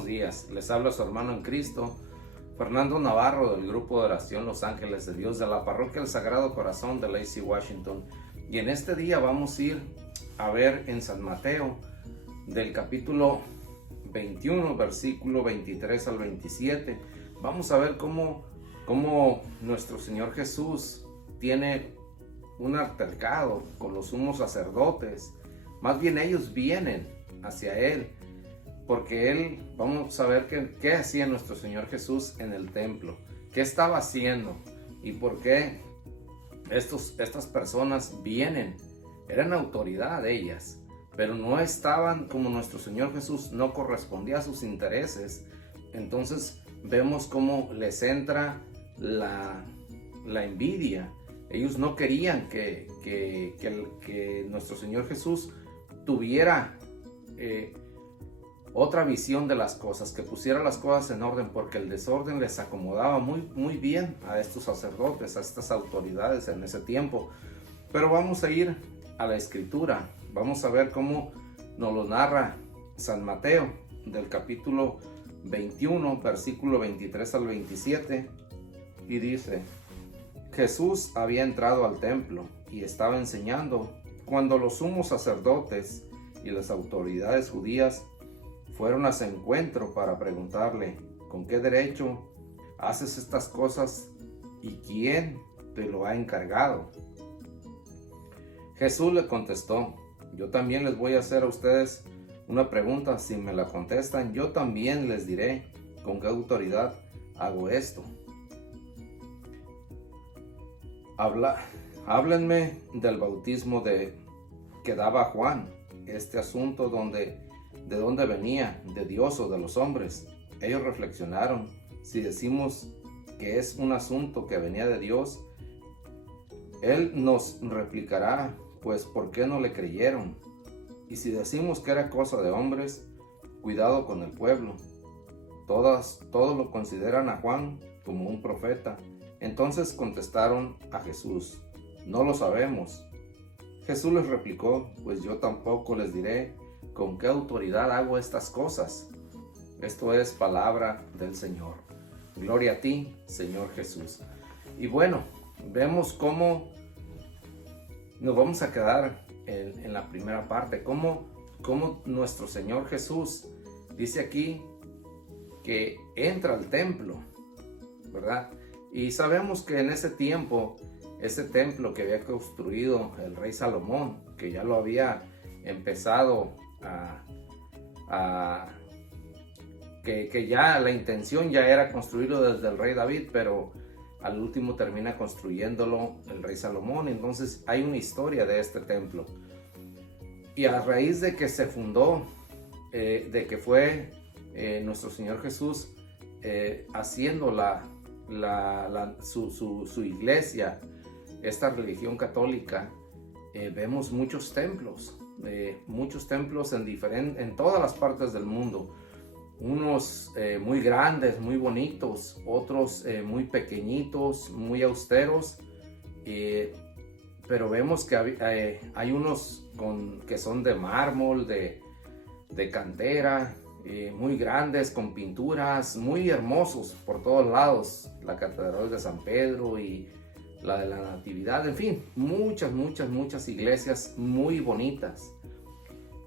buenos días. Les habla su hermano en Cristo, Fernando Navarro, del grupo de oración Los Ángeles de Dios de la parroquia El Sagrado Corazón de Lacey, Washington. Y en este día vamos a ir a ver en San Mateo, del capítulo 21, versículo 23 al 27. Vamos a ver cómo nuestro Señor Jesús tiene un altercado con los sumos sacerdotes. Más bien ellos vienen hacia Él, porque Él, vamos a ver qué hacía nuestro Señor Jesús en el templo, qué estaba haciendo y por qué estas personas vienen. Eran autoridad ellas, pero no estaban como nuestro Señor Jesús, no correspondía a sus intereses. Entonces vemos cómo les entra la envidia. Ellos no querían que nuestro Señor Jesús tuviera otra visión de las cosas, que pusiera las cosas en orden, porque el desorden les acomodaba muy bien a estos sacerdotes, a estas autoridades en ese tiempo. Pero vamos a ir a la Escritura, vamos a ver cómo nos lo narra San Mateo, del capítulo 21, versículo 23 al 27, y dice: Jesús había entrado al templo y estaba enseñando, cuando los sumos sacerdotes y las autoridades judías fueron a su encuentro para preguntarle: ¿con qué derecho haces estas cosas y quién te lo ha encargado? Jesús le contestó: yo también les voy a hacer a ustedes una pregunta. Si me la contestan, yo también les diré con qué autoridad hago esto. Háblenme del bautismo que daba Juan. Este asunto de dónde venía, de Dios o de los hombres. Ellos reflexionaron: si decimos que es un asunto que venía de Dios, Él nos replicará, pues ¿por qué no le creyeron? Y si decimos que era cosa de hombres, cuidado con el pueblo. Todos lo consideran a Juan como un profeta. Entonces contestaron a Jesús: no lo sabemos. Jesús les replicó: pues yo tampoco les diré con qué autoridad hago estas cosas. Esto es palabra del Señor. Gloria a ti, Señor Jesús. Y bueno, vemos cómo nos vamos a quedar en la primera parte, cómo nuestro Señor Jesús dice aquí que entra al templo, ¿verdad? Y sabemos que en ese tiempo, ese templo que había construido el rey Salomón, que ya lo había empezado que ya la intención ya era construirlo desde el rey David, pero al último termina construyéndolo el rey Salomón. Entonces hay una historia de este templo, y a raíz de que se fundó, de que fue nuestro Señor Jesús haciendo su iglesia, esta religión católica, vemos muchos templos en todas las partes del mundo. Unos muy grandes, muy bonitos, otros muy pequeñitos, muy austeros, pero vemos que hay unos que son de mármol, de cantera, muy grandes, con pinturas muy hermosos por todos lados. La Catedral de San Pedro y la de la Natividad, en fin, muchas iglesias muy bonitas.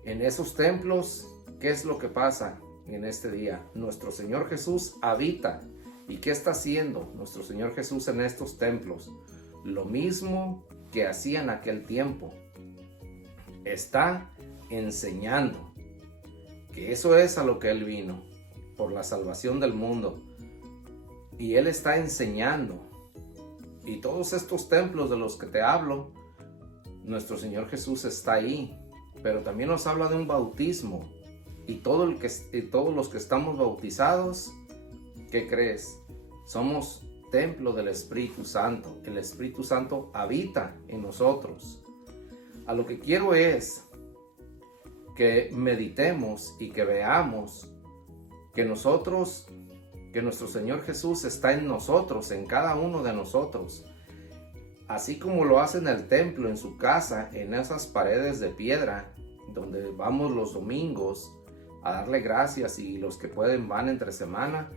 En esos templos, ¿qué es lo que pasa en este día? Nuestro Señor Jesús habita. ¿Y qué está haciendo nuestro Señor Jesús en estos templos? Lo mismo que hacía en aquel tiempo. Está enseñando, que eso es a lo que Él vino, por la salvación del mundo. Y Él está enseñando. Y todos estos templos de los que te hablo, nuestro Señor Jesús está ahí. Pero también nos habla de un bautismo. Y todos los que estamos bautizados, ¿qué crees? Somos templo del Espíritu Santo. El Espíritu Santo habita en nosotros. A lo que quiero es que meditemos y que veamos que nuestro Señor Jesús está en nosotros, en cada uno de nosotros. Así como lo hace en el templo, en su casa, en esas paredes de piedra, donde vamos los domingos a darle gracias, y los que pueden van entre semana.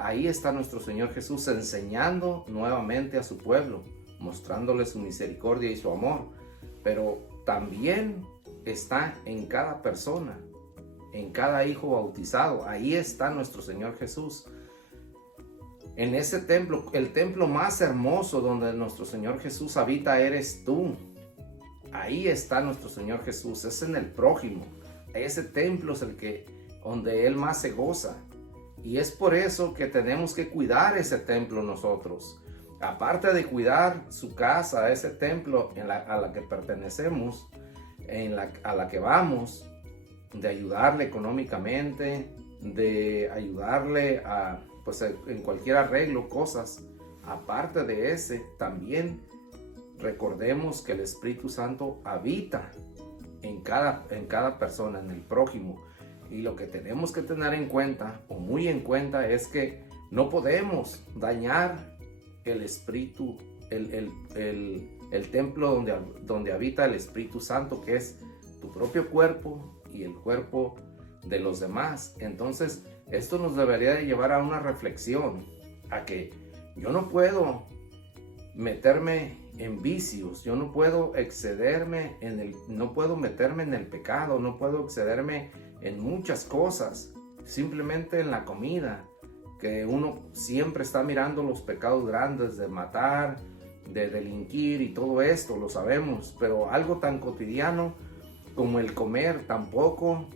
Ahí está nuestro Señor Jesús enseñando nuevamente a su pueblo, mostrándole su misericordia y su amor, pero también está en cada persona, en cada hijo bautizado. Ahí está nuestro Señor Jesús. En ese templo, el templo más hermoso donde nuestro Señor Jesús habita, eres tú. Ahí está nuestro Señor Jesús, es en el prójimo. Ese templo es donde Él más se goza. Y es por eso que tenemos que cuidar ese templo nosotros. Aparte de cuidar su casa, ese templo a la que pertenecemos, a la que vamos, de ayudarle económicamente, de ayudarle en cualquier arreglo, cosas. Aparte de ese, también recordemos que el Espíritu Santo habita en cada persona, en el prójimo. Y lo que tenemos que tener en cuenta, o muy en cuenta, es que no podemos dañar el Espíritu, el templo donde habita el Espíritu Santo, que es tu propio cuerpo y el cuerpo de los demás. Entonces, esto nos debería de llevar a una reflexión, a que yo no puedo meterme en vicios, yo no puedo excederme no puedo meterme en el pecado, no puedo excederme en muchas cosas, simplemente en la comida, que uno siempre está mirando los pecados grandes de matar, de delinquir y todo esto, lo sabemos, pero algo tan cotidiano como el comer, tampoco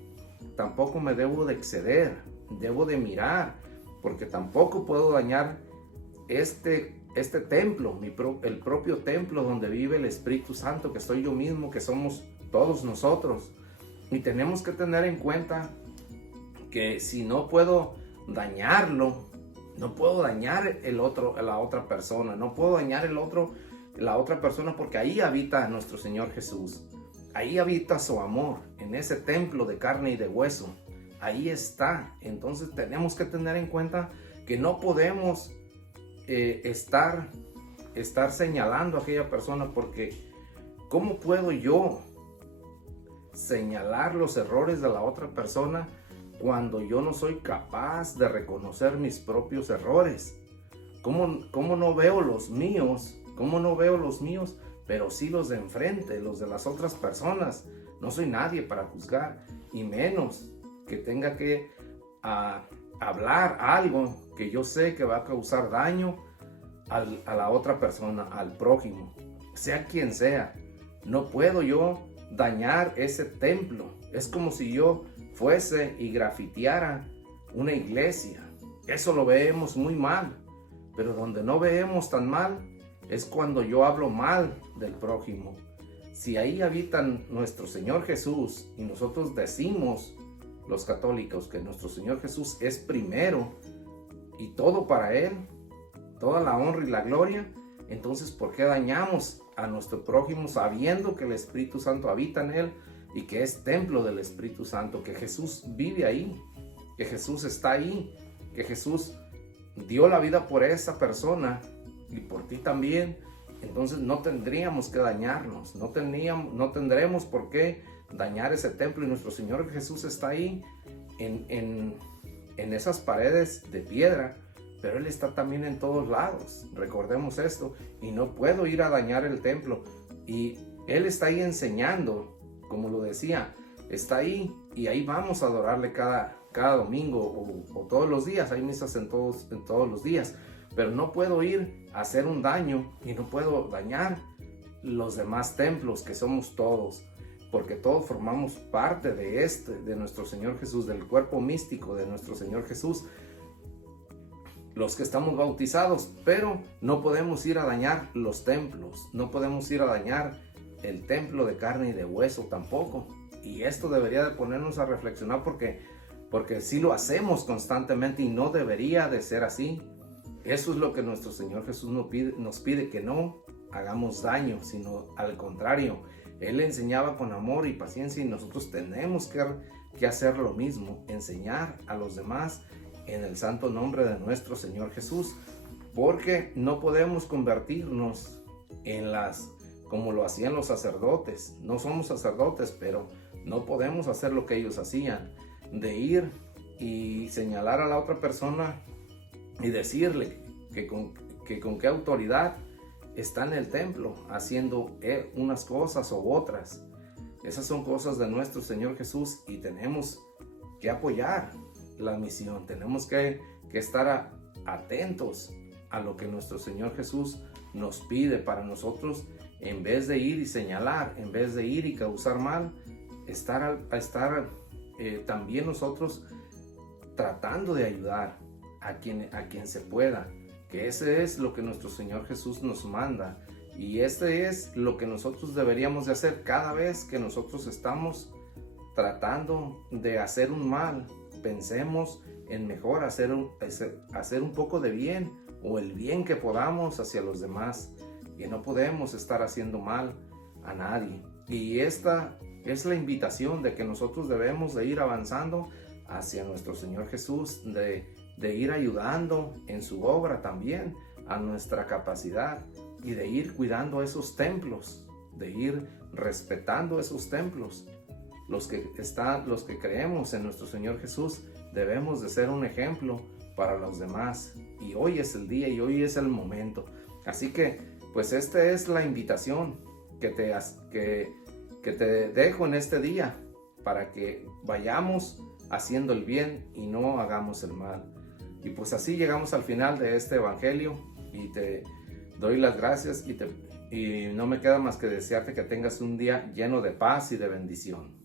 me debo de exceder, debo de mirar, porque tampoco puedo dañar este templo, el propio templo donde vive el Espíritu Santo, que soy yo mismo, que somos todos nosotros. Y tenemos que tener en cuenta que si no puedo dañarlo, no puedo dañar la otra persona, no puedo dañar la otra persona, porque ahí habita nuestro Señor Jesús. Ahí habita su amor, en ese templo de carne y de hueso. Ahí está. Entonces tenemos que tener en cuenta que no podemos estar señalando a aquella persona, porque ¿cómo puedo yo señalar los errores de la otra persona cuando yo no soy capaz de reconocer mis propios errores? ¿Cómo no veo los míos? ¿Cómo no veo los míos? Pero sí los de enfrente, los de las otras personas. No soy nadie para juzgar, y menos que tenga que hablar algo que yo sé que va a causar daño a la otra persona, al prójimo, sea quien sea. No puedo yo dañar ese templo. Es como si yo fuese y grafiteara una iglesia. Eso lo vemos muy mal, pero donde no vemos tan mal es cuando yo hablo mal del prójimo. Si ahí habita nuestro Señor Jesús, y nosotros decimos, los católicos, que nuestro Señor Jesús es primero y todo para Él, toda la honra y la gloria, entonces ¿por qué dañamos a nuestro prójimo sabiendo que el Espíritu Santo habita en él y que es templo del Espíritu Santo, que Jesús vive ahí, que Jesús está ahí, que Jesús dio la vida por esa persona y por ti también? Entonces no tendríamos que dañarnos, no tendremos por qué dañar ese templo, y nuestro Señor Jesús está ahí en esas paredes de piedra, pero Él está también en todos lados. Recordemos esto, y no puedo ir a dañar el templo, y Él está ahí enseñando, como lo decía, está ahí, y ahí vamos a adorarle cada domingo o todos los días. Hay misas en todos los días, pero no puedo ir a hacer un daño, y no puedo dañar los demás templos, que somos todos, porque todos formamos parte de nuestro Señor Jesús, del cuerpo místico de nuestro Señor Jesús, los que estamos bautizados. Pero no podemos ir a dañar los templos, no podemos ir a dañar el templo de carne y de hueso tampoco. Y esto debería de ponernos a reflexionar, porque si lo hacemos constantemente, y no debería de ser así. Eso es lo que nuestro Señor Jesús nos pide, que no hagamos daño, sino al contrario. Él enseñaba con amor y paciencia, y nosotros tenemos que hacer lo mismo, enseñar a los demás en el santo nombre de nuestro Señor Jesús, porque no podemos convertirnos como lo hacían los sacerdotes. No somos sacerdotes, pero No podemos hacer lo que ellos hacían, de ir y señalar a la otra persona y decirle que con qué autoridad está en el templo haciendo unas cosas o otras. Esas son cosas de nuestro Señor Jesús y tenemos que apoyar la misión. Tenemos que estar atentos a lo que nuestro Señor Jesús nos pide para nosotros, en vez de ir y señalar, en vez de ir y causar mal, estar también nosotros tratando de ayudar a quien se pueda, que ese es lo que nuestro Señor Jesús nos manda, y este es lo que nosotros deberíamos de hacer cada vez que nosotros estamos tratando de hacer un mal. Pensemos en mejor hacer un poco de bien, o el bien que podamos hacia los demás, que no podemos estar haciendo mal a nadie. Y esta es la invitación de que nosotros debemos de ir avanzando hacia nuestro Señor Jesús, de ir ayudando en su obra también a nuestra capacidad, y de ir cuidando esos templos, de ir respetando esos templos. Los que creemos en nuestro Señor Jesús debemos de ser un ejemplo para los demás, y hoy es el día y hoy es el momento. Así que pues esta es la invitación que te dejo en este día, para que vayamos haciendo el bien y no hagamos el mal. Y pues así llegamos al final de este evangelio, y te doy las gracias y no me queda más que desearte que tengas un día lleno de paz y de bendición.